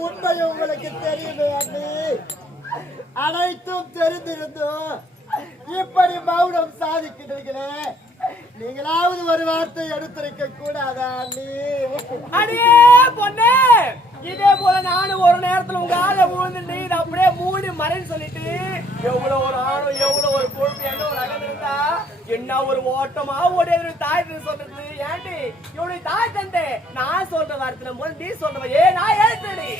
உண்மை உங்களுக்கு தெரியுமே அண்ணி. அனைத்தும் தெரிந்திருந்தும் இப்படி மௌனம் சாதிக்கிறீர்களே. நீங்களாவது ஒரு வார்த்தை எடுத்திருக்க கூடாதா நீ அடியே பொண்ணு இதே போல நானும் ஒரு நேரத்துல உங்க ஆள விழுந்துட்டு இதை அப்படியே மூடி மறைன்னு சொல்லிட்டு எவ்வளவு ஒரு ஆணும் எவ்வளவு ஒரு பொறுப்பு என்ன ஒரு அகல் இருந்தா? என்ன ஒரு ஓட்டமா? ஓடியது தாய் தந்தை சொல்றது ஏன்டி இவனுடைய தாய் தந்தை. நான் சொல்ற வார்த்தை போது நீ சொல்ற ஏ நான் எழுத்துடி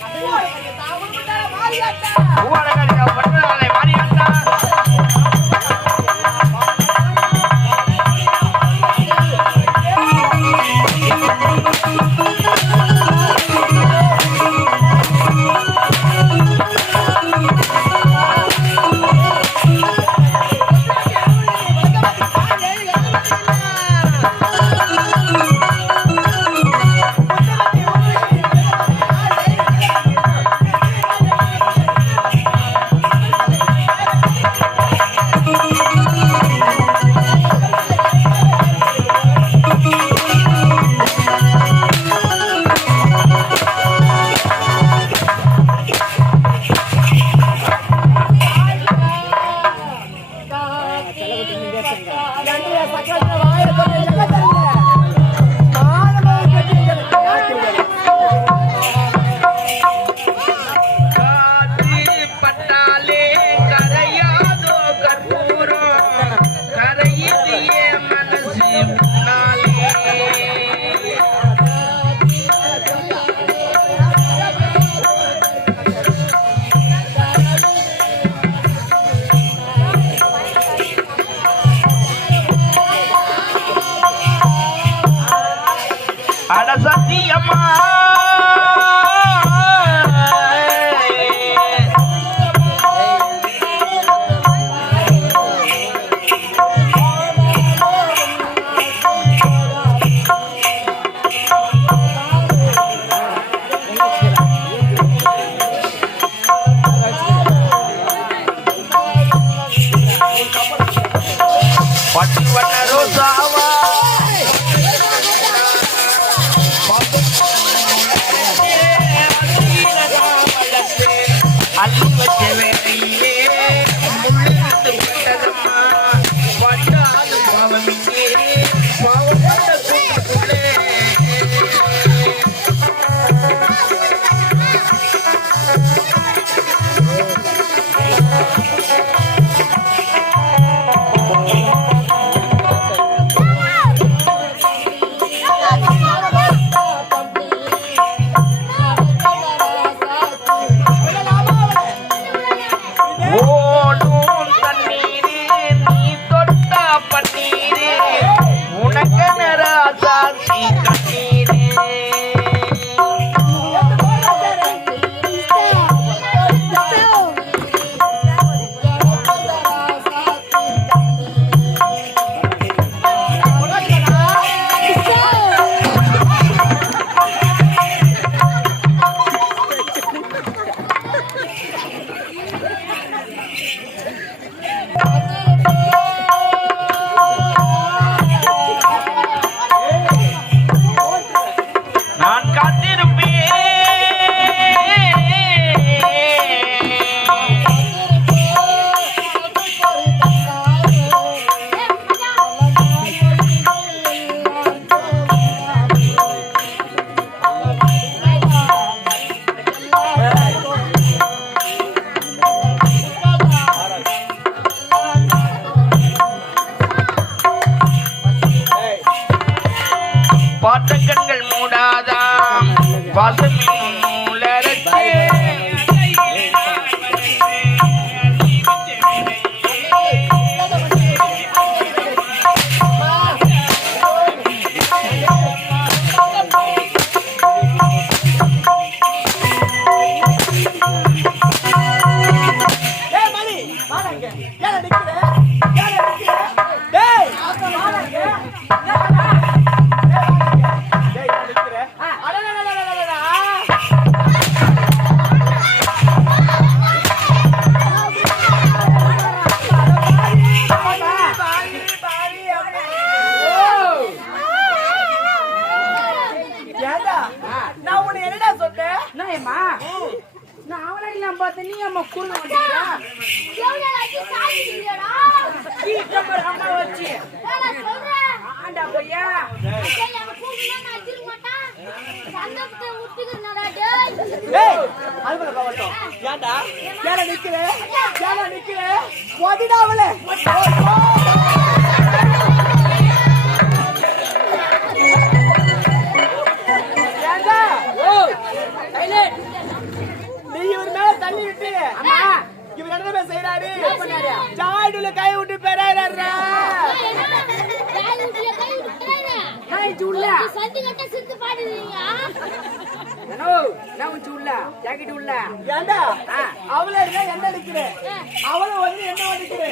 அட சத்தியம்மா. Thank you. ஏன்டா? ஏல நிக்கிற ஏல நிக்கிற ஒதிடாவல நீ இவர் மேல தள்ளி விட்டு அம்மா. இவர் என்ன செய்யறாரு ஜாய்டுல கை விட்டு பெறாரா? நான் உள்ள. சந்தி கட்ட சிந்து பாடுறீங்க நோ நான் உச்சி உள்ள? ஜாக்கெட் உள்ள? ஏண்டா? அவள இருந்தா என்ன நிக்கிற அவள வந்து என்ன வந்துக்கிற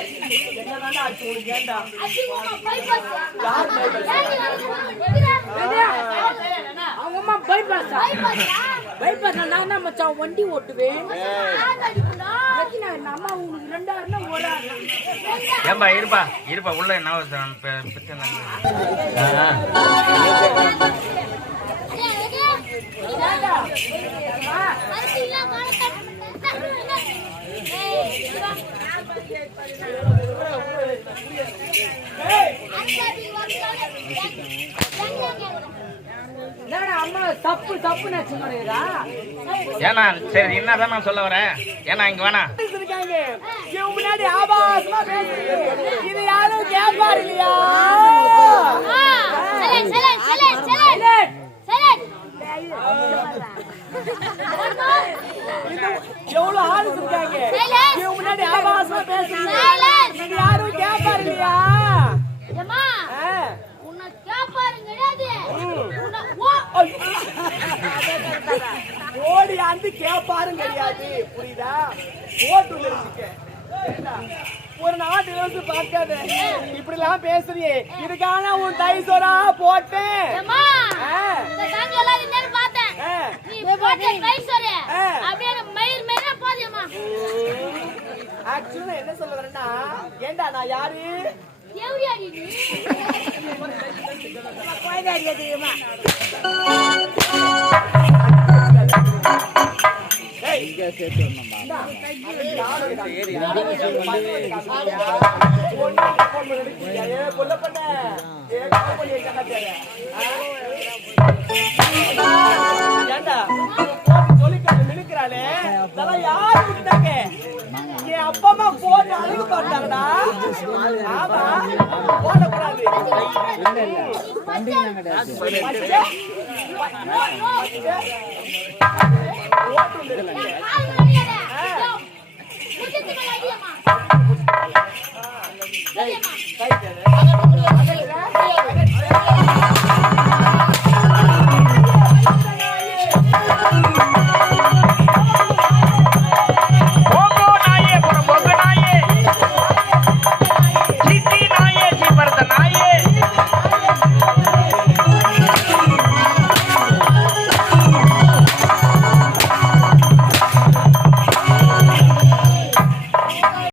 என்ன வேண்டா ஆச்சு உனக்கு ஏண்டா? அவங்க அம்மா பைபாஸ் பைபாஸ் நான் தான் மச்சான் வண்டி ஓட்டுவேன்? அம்மா உனக்கு ரெண்டாயிரம்னா ஒரு ஆறு ஏன்பா இருப்பா இருப்பா உள்ள என்ன தப்பு தப்பு நச்சுங்கிறா ஏன்னா சரி என்னதான் நான் சொல்ல வரேன் ஏன்னா இங்க வேணாம் முன்னாடி ஆபாசமா பேசுறீங்க இது யாரும் கேட்பாரு இல்லையா? எவ்வளவு இருக்காங்க முன்னாடி ஆபாசமா பேசுறீங்க யாரும் கேட்பாரு இல்லையா உன்னை கிடையாது ஓடி வந்து கேப்பாரும் கிடையாது புரியுதா இருக்க ஒரு நாட்டு வந்து பார்க்காத இப்படி எல்லாம் பேசுறியே இதுக்கான உன் தை சொரா போட்டேன் ஆக்சுவலா என்ன சொல்ல வரேன்னா ஏண்டா நான் யாரு? எவடியாடி நீ? இதெல்லாம் யாரு விட்டாங்க என் அப்பா அம்மா போட்டு அழுகு பார்த்தாங்கடா ஆமா போடக்கூடாது. பச்சை.